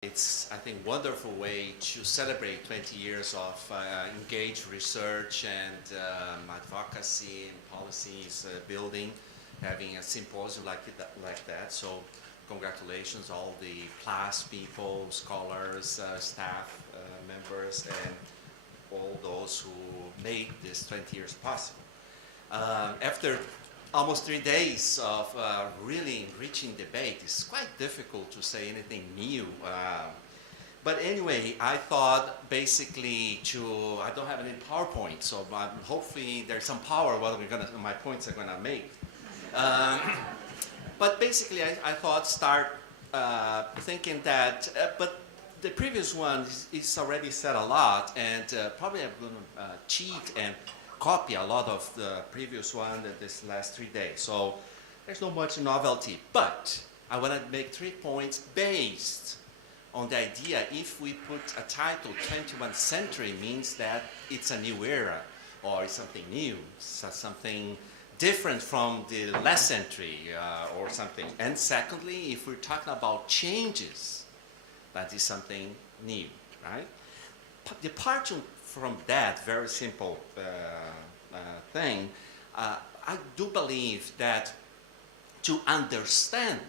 It's, I think, wonderful way to celebrate 20 years of engaged research and advocacy and policies building, having a symposium like that. So congratulations all the PLAAS people, scholars, staff members, and all those who made this 20 years possible. After almost 3 days of really enriching debate, it's quite difficult to say anything new. But anyway, I thought basically I don't have any PowerPoint, so hopefully there's some power what my points are gonna make. But basically I thought start thinking that, but the previous one is already said a lot, and probably I'm gonna cheat and copy a lot of the previous one this last 3 days. So there's not much novelty, but I want to make 3 points based on the idea if we put a title 21st century means that it's a new era or it's something new, something different from the last century or something. And secondly, if we're talking about changes, that is something new, right? Departing from that very simple thing, I do believe that to understand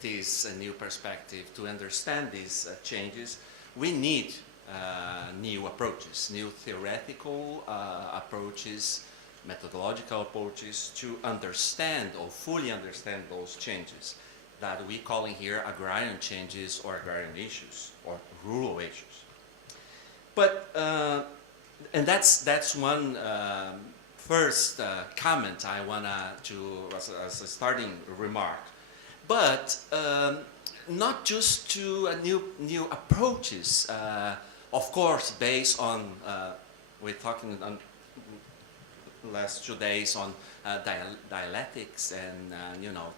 this new perspective, to understand these changes, we need new approaches, new theoretical approaches, methodological approaches to understand or fully understand those changes that we call in here agrarian changes or agrarian issues or rural issues. But, and that's one first comment I wanna as a starting remark. But not just to new approaches, of course, based on, we're talking on last 2 days on dialectics and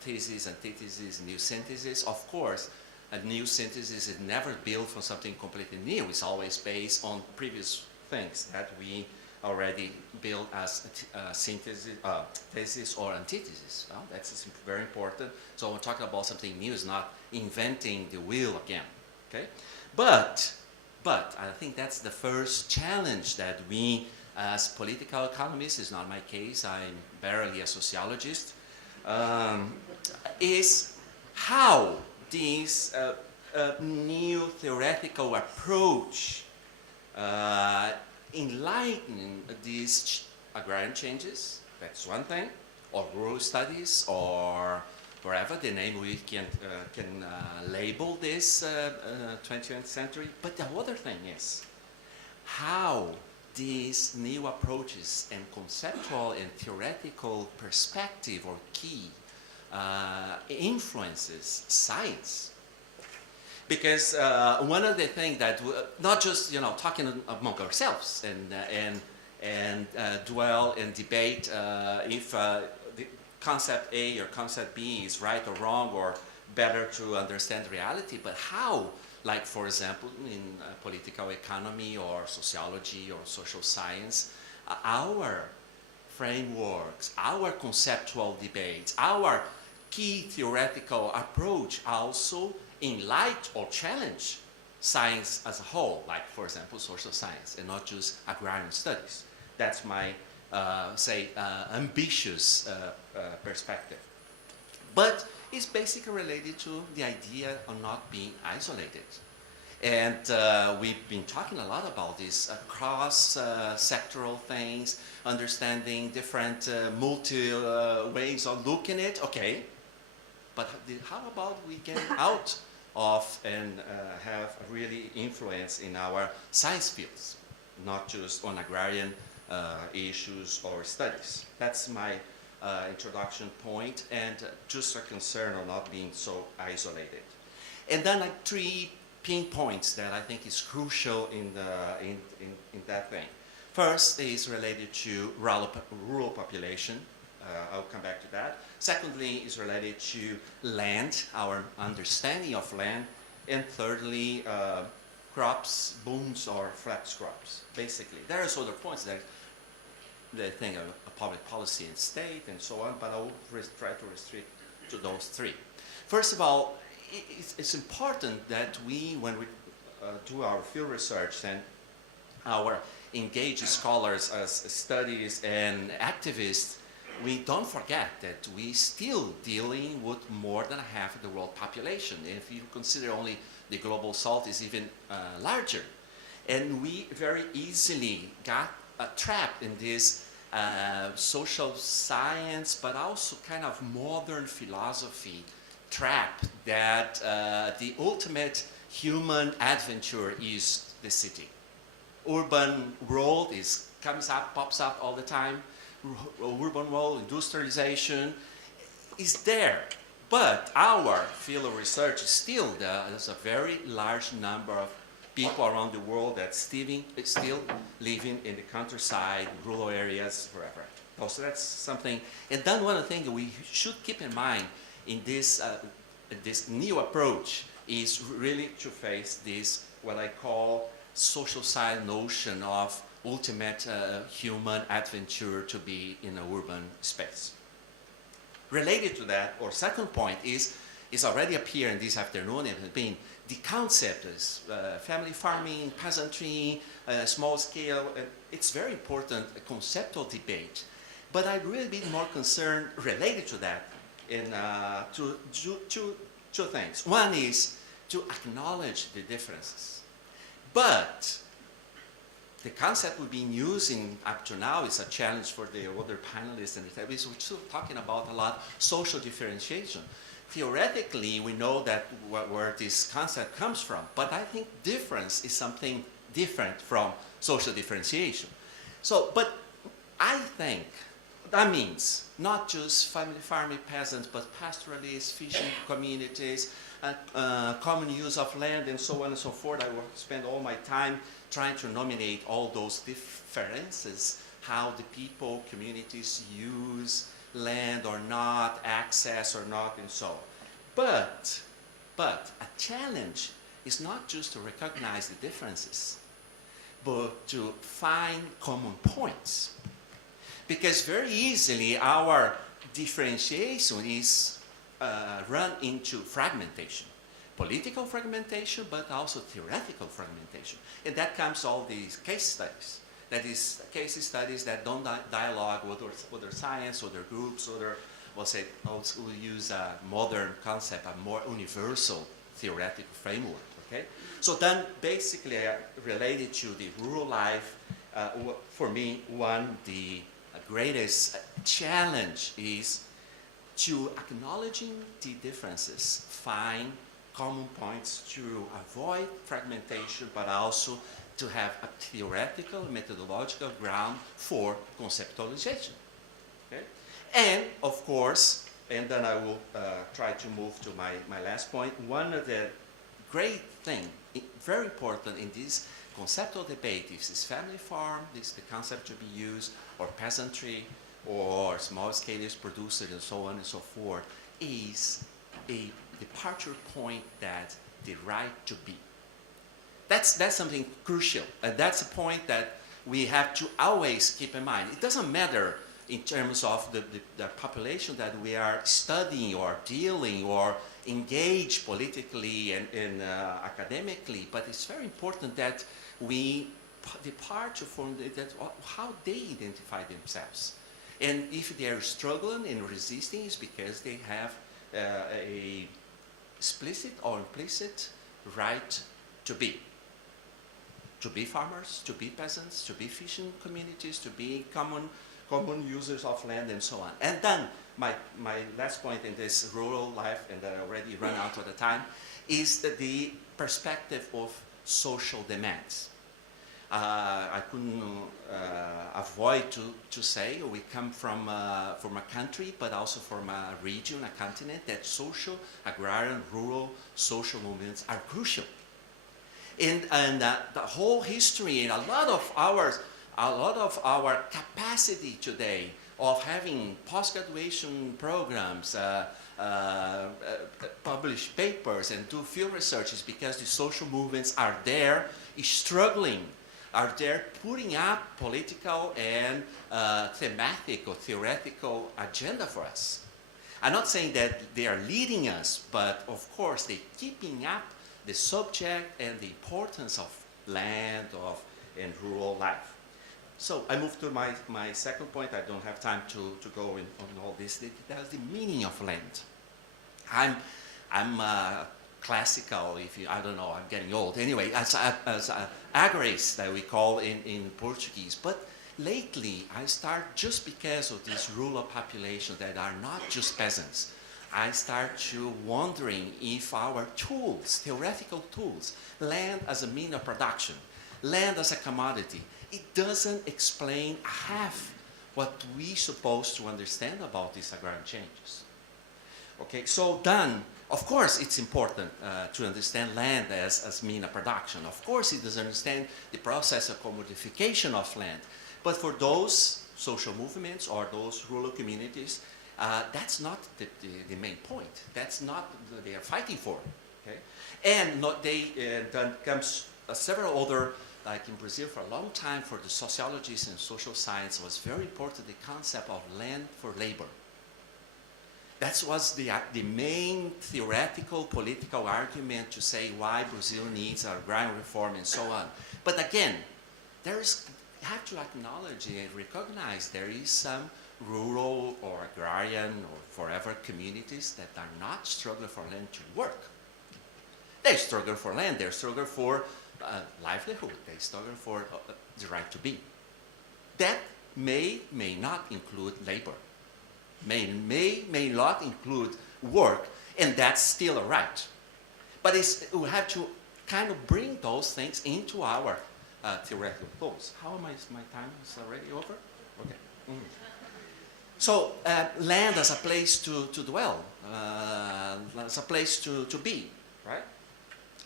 thesis, antithesis, new synthesis. Of course, a new synthesis is never built from something completely new. It's always based on previous things that we already built as synthesis, thesis or antithesis. Well, that's very important. So when we're talking about something new, is not inventing the wheel again. Okay, but I think that's the first challenge that we, as political economists, is not my case. I'm barely a sociologist. Is how this new theoretical approach enlightening these agrarian changes, that's one thing, or rural studies, or wherever the name we can label this 20th century. But the other thing is how these new approaches and conceptual and theoretical perspective or key influences science. Because one of the things that, not just talking among ourselves and dwell and debate if the concept A or concept B is right or wrong or better to understand reality, but how, like for example in political economy or sociology or social science, our frameworks, our conceptual debates, our key theoretical approach also enlighten or challenge science as a whole, like for example social science and not just agrarian studies. That's my ambitious perspective. But it's basically related to the idea of not being isolated. And we've been talking a lot about this cross-sectoral things, understanding different ways of looking at it. Okay, but how about we get out of and have really influence in our science fields, not just on agrarian issues or studies. That's my introduction point, and just a concern of not being so isolated. And then like 3 pinpoints that I think is crucial in that thing. First is related to rural population. I'll come back to that. Secondly is related to land, our understanding of land. And thirdly, crops, booms or flex crops, basically. There are other points that they think of public policy and state and so on, but I'll try to restrict to those 3. First of all, it's important that we, when we do our field research and our engaged scholars as studies and activists, we don't forget that we still dealing with more than half of the world population. If you consider only the global south is even larger. And we very easily got trapped in this social science, but also kind of modern philosophy trap that the ultimate human adventure is the city. Urban world pops up all the time. Urban world, industrialization is there. But our field of research is still there's a very large number of people around the world that still living in the countryside, rural areas, wherever. So that's something. And then one of the things we should keep in mind in this new approach is really to face this, what I call social science notion of ultimate human adventure to be in an urban space. Related to that, or second point is already appearing this afternoon and has been the concept is family farming, peasantry, small scale. It's very important conceptual debate. But I'd really be more concerned related to that in two things. One is to acknowledge the differences. But the concept we've been using up to now is a challenge for the other panelists and we're still talking about a lot social differentiation. Theoretically, we know that where this concept comes from, but I think difference is something different from social differentiation. So, but I think that means not just family farming peasants, but pastoralists, fishing communities, common use of land, and so on and so forth. I will spend all my time trying to nominate all those differences, how the people, communities use land or not, access or not, and so on. But a challenge is not just to recognize the differences, but to find common points. Because very easily our differentiation is run into fragmentation. Political fragmentation, but also theoretical fragmentation. And that comes all these case studies. That is, case studies that don't dialogue with other science, other groups, we'll use a modern concept, a more universal theoretical framework, okay? So then basically related to the rural life, for me, the greatest challenge is to acknowledging the differences, find common points to avoid fragmentation, but also to have a theoretical, methodological ground for conceptualization. Okay? And of course, and then I will try to move to my last point, one of the great things, very important in this conceptual debate, if this family farm, this the concept to be used, or peasantry, or small-scale producers, and so on and so forth, is a departure point that the right to be. That's something crucial, and that's a point that we have to always keep in mind. It doesn't matter in terms of the population that we are studying or dealing or engage politically and academically, but it's very important that we depart from how they identify themselves. And if they are struggling and resisting, it's because they have a explicit or implicit right to be. To be farmers, to be peasants, to be fishing communities, to be common users of land, and so on. And then my last point in this rural life, and I already run out of the time, is the perspective of social demands. I couldn't avoid to say we come from a country, but also from a region, a continent, that social, agrarian, rural, social movements are crucial. And the whole history and a lot of our capacity today of having post-graduation programs, publish papers and do field research is because the social movements are there, struggling, are there putting up political and thematic or theoretical agenda for us. I'm not saying that they are leading us, but of course they're keeping up the subject and the importance of land and rural life. So I move to my second point. I don't have time to go on all this. That's the meaning of land. I'm classical, I don't know, I'm getting old. Anyway, as agraris that we call in Portuguese. But lately, I start, just because of this rural population that are not just peasants, I start to wondering if our tools, theoretical tools, land as a mean of production, land as a commodity, it doesn't explain half what we supposed to understand about these agrarian changes. Okay, so then, of course, it's important to understand land as mean of production. Of course, it does understand the process of commodification of land. But for those social movements or those rural communities, that's not the main point. That's not what they are fighting for. Okay? And then comes several other, like in Brazil for a long time, for the sociologists and social science, was very important the concept of land for labor. That was the main theoretical political argument to say why Brazil needs agrarian reform and so on. But again, you have to acknowledge and recognize there is some rural or agrarian or forever communities that are not struggling for land to work. They struggle for land, they struggle for livelihood, they struggle for the right to be. That may not include labor. May not include work, and that's still a right. But we have to kind of bring those things into our theoretical tools. How am my time is already over? Okay. So land as a place to dwell, as a place to be, right?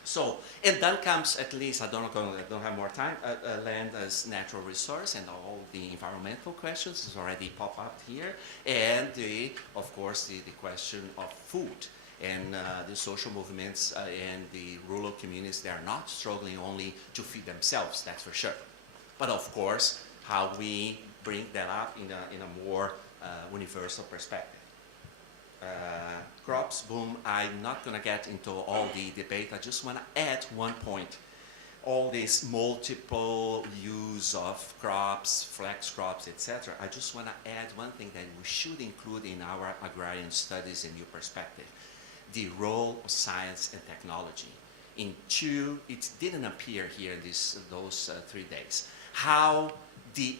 So, and then comes, at least, I don't have more time, land as natural resource, and all the environmental questions is already pop up here, and of course the question of food, and the social movements and the rural communities, they are not struggling only to feed themselves, that's for sure. But of course, how we bring that up in a more universal perspective. Crops boom, I'm not going to get into all the debate. I just want to add one point. All this multiple use of crops, flex crops, etc. I just want to add one thing that we should include in our agrarian studies and new perspective. The role of science and technology. It didn't appear here in those 3 days. How the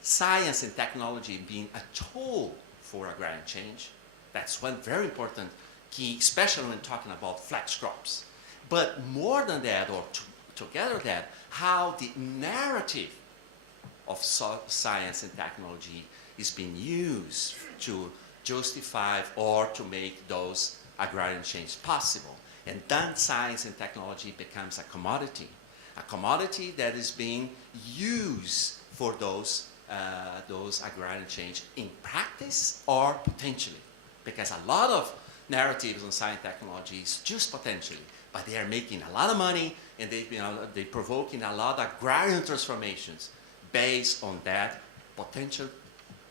science and technology being a tool for agrarian change. That's one very important key, especially when talking about flex crops. But more than that, or together that, how the narrative of science and technology is being used to justify or to make those agrarian change possible. And then science and technology becomes a commodity that is being used for those agrarian change in practice or potentially. Because a lot of narratives on science and technology is just potentially, but they are making a lot of money and they're provoking a lot of agrarian transformations based on that potential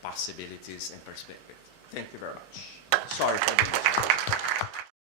possibilities and perspective. Thank you very much. Sorry for the